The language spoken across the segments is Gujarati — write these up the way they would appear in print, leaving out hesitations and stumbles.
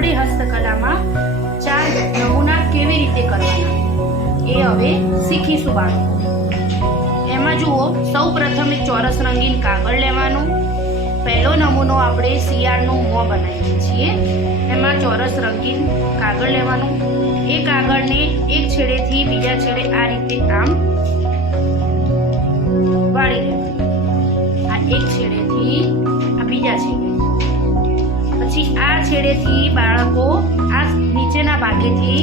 આપણી હસ્તકલામાં 4 નમૂના કેવી રીતે કરવાના એ હવે શીખીશું બાળકો। એમાં જુઓ, સૌ પ્રથમ એક ચોરસ રંગીન કાગળ લેવાનું। પહેલો નમૂનો આપણે શિયાળનું મોં બનાવીએ છીએ। એમાં ચોરસ રંગીન કાગળ લેવાનું। એ કાગળને એક છેડેથી બીજા છેડે આ રીતે આમ વાળી દેવાનું। આ એક છેડેથી આ બીજા છેડે, પછી આ છેડેથી બાળકો આ નીચેના ભાગેથી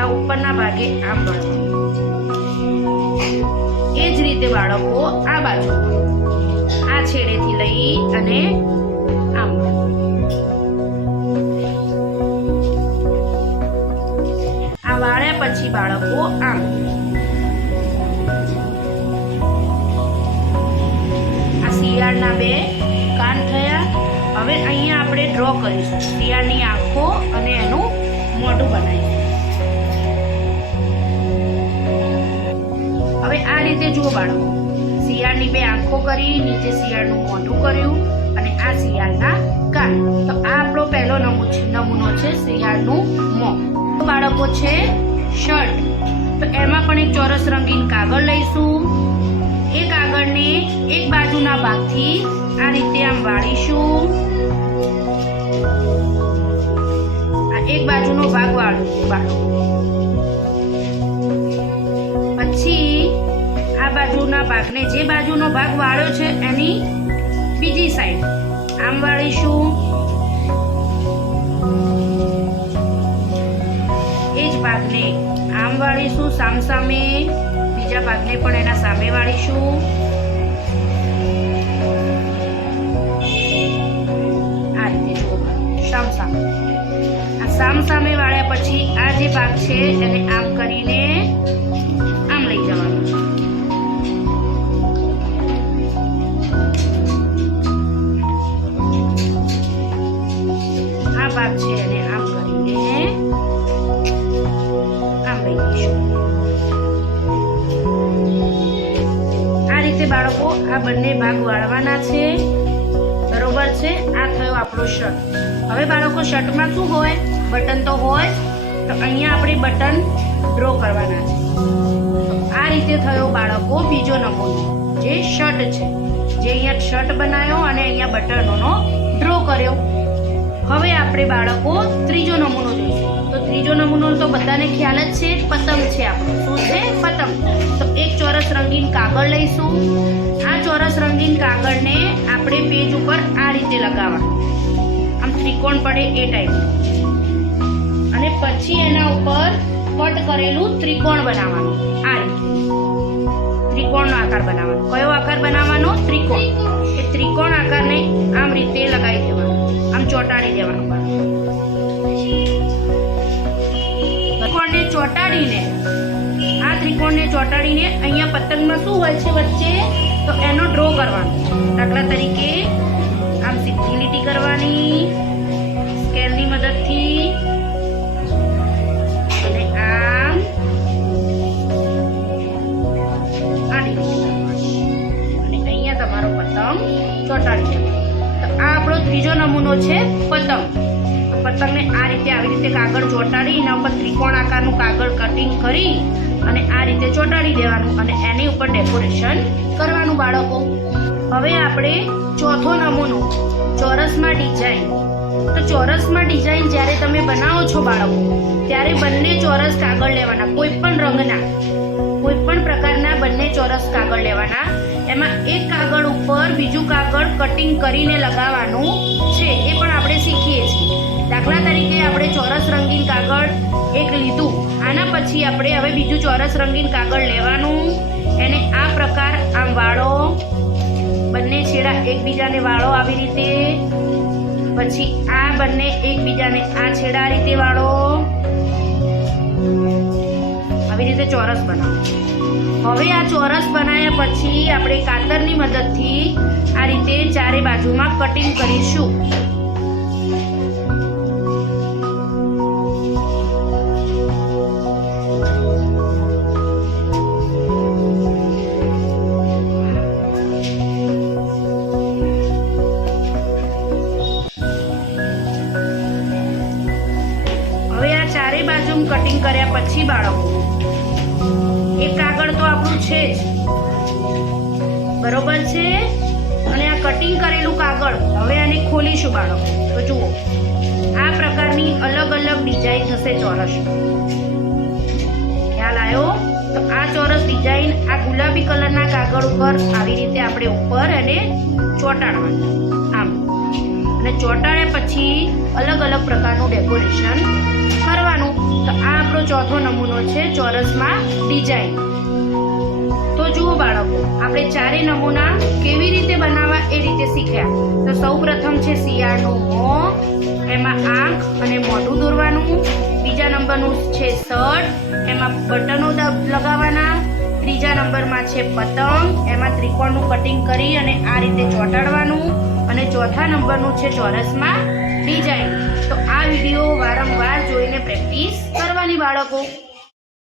આ ઉપરના ભાગે આમ વળવાનું। એ જ રીતે બાળકો આ બાજુ આ છેડેથી લઈ અને આમ આ વાળ્યા પછી બાળકો આમ આ શિયાળના 2 કાન થયા। હવે અહીંયા આપણે ડ્રો કરીશું શિયાળની આંખો અને એનું મોઢું બનાવીશું। હવે આ રીતે જુઓ બાળકો, શિયાળની 2 આંખો કરી, નીચે શિયાળનું મોઢું કર્યું અને આ શિયાળના કાન। તો આ આપણો પહેલો નમૂનો છે શિયાળનું મોં। બાળકો છે શર્ટ, તો એમાં પણ એક ચોરસ રંગીન કાગળ લઈશું। એ કાગળને એક બાજુના ભાગથી આ રીતે આમ વાળીશું। આ એક બાજુનો ભાગ વાળો, પછી આ બાજુના ભાગને, જે બાજુનો ભાગ વાળ્યો છે એની બીજી સાઈડ આમ વાળીશું। એ જ ભાગને આમ વાળીશું સામસામે, બીજા ભાગને પણ એના સામે વાળીશું। આ રીતે જુઓ સામસામે। આ સામસામે વાળ્યા પછી આ જે ભાગ છે એને આમ કરીને આમ લઈ જવાનું છે। આ ભાગ છે એને આમ કરીને આમ લઈ જઈશું। આ રીતે બાળકો આ બંને ભાગ વાળવાના છે, બરોબર છે। આ થયો આપણો શર્ટ। હવે બાળકો શર્ટમાં શું હોય? બટન તો હોય, તો અહીંયા આપણે બટન ડ્રો કરવાના છે। આ રીતે થયો બાળકો બીજો નમૂનો, જે શર્ટ છે, જે અહીંયા શર્ટ બનાવ્યો અને અહીંયા બટનોનો ડ્રો કર્યો। હવે આપણે બાળકો ત્રીજો નમૂનો જોઈશું। તો ત્રીજો નમૂનો તો બધાને ખ્યાલ જ છે, પતંગ છે આપણો। શું છે? પતંગ। તો એક ચોરસ રંગીન કાગળ લઈશું। આ ચોરસ રંગીન કાગળને આપણે પેજ ઉપર આ રીતે લગાવવાનું, આમ ત્રિકોણ પડે એ ટાઈપ, અને પછી એના ઉપર કટ કરેલું ત્રિકોણ બનાવવાનું। આ રીતે ત્રિકોણનો આકાર બનાવવાનો। કયો આકાર બનાવવાનો? ત્રિકોણ। એ ત્રિકોણ આકારને આમ રીતે લગાવી દેવાનો, આમ ચોંટાડી દેવાનું। ત્રિકોણને ચોંટાડીને અહીંયા પતંગમાં શું હોય છે વચ્ચે? તો એનો ડ્રો કરવાનો। દાખલા તરીકે આમ સીધી લીટી કરવાની સ્કેલની મદદથી, અને આમ આની રીતે, અને અહીંયા તમારો પતંગ ચોંટાડી દેવાનો। તો આ આપણો ત્રીજો નમૂનો છે પતંગ। તો પતંગને આ રીતે આવી રીતે કાગળ ચોંટાડી એના ઉપર ત્રિકોણ આકારનું કાગળ કટિંગ કરી અને આ રીતે ચોંટાડી દેવાનું અને એની ઉપર ડેકોરેશન કરવાનું બાળકો। હવે આપણે ચોથો નમૂનો, ચોરસમાં ડિઝાઇન। તો ચોરસમાં ડિઝાઇન જ્યારે તમે બનાવો છો બાળકો, ત્યારે બંને ચોરસ કાગળ લેવાના, કોઈ પણ રંગના, કોઈ પણ પ્રકારના બંને ચોરસ કાગળ લેવાના। એમાં એક કાગળ ઉપર બીજું કાગળ કટિંગ કરીને લગાવવાનું છે, એ પણ આપણે શીખીએ છીએ। દાખલા તરીકે આપણે ચોરસ રંગીન કાગળ એક લીધું, આના પછી આપણે હવે બીજું ચોરસ રંગીન કાગળ લેવાનું, એને આ પ્રકાર આમ વાળો, બંને છેડા એકબીજાને વાળો આવી રીતે, પછી આ બંને એકબીજાને આ છેડા આ રીતે વાળો, આવી રીતે ચોરસ બનાવો। હવે આ ચોરસ બનાવ્યા પછી આપણે કાતરની મદદથી આ રીતે ચારે બાજુમાં કટિંગ કરીશું। પતંગ કટિંગ કર્યા પછી બાળકો એક કાગળ તો આપણું છે જ, બરોબર છે, અને આ કટિંગ કરેલું કાગળ હવે આને ખોલીશું બાળકો. તો જુઓ આ પ્રકારની અલગ અલગ ડિઝાઇન થશે ચોરસ. ખ્યાલ આવ્યો? તો આ ચોરસ ડિઝાઇન આ ગુલાબી કલરના કાગળ ઉપર આવી રીતે આપણે ઉપર અને ચોંટાડવાનું આમ, અને ચોંટાડ્યા પછી અલગ અલગ પ્રકારનું ડેકોરેશન કરવાનું. તો આ આપણો ચોથો નમૂનો છે ચોરસમાં ડિઝાઇન. તો જુઓ બાળકો, આપણે ચારે નમૂના કેવી રીતે બનાવવા એ રીતે શીખ્યા. તો સૌ પ્રથમ છે શિયાળનું મોં, એમાં આંખ અને મોઢું દોરવાનું. બીજા નંબરનું છે શર્ટ, એમાં બટનો લગાવવાના. ત્રીજા નંબરમાં છે પતંગ, એમાં ત્રિકોણનું કટિંગ કરી અને આ રીતે ચોંટાડવાનું. અને ચોથા નંબરનું છે ચોરસમાં ડિઝાઇન. તો આ વિડીયો વારંવાર જોઈને પ્રેક્ટિસ કરવાની બાળકો.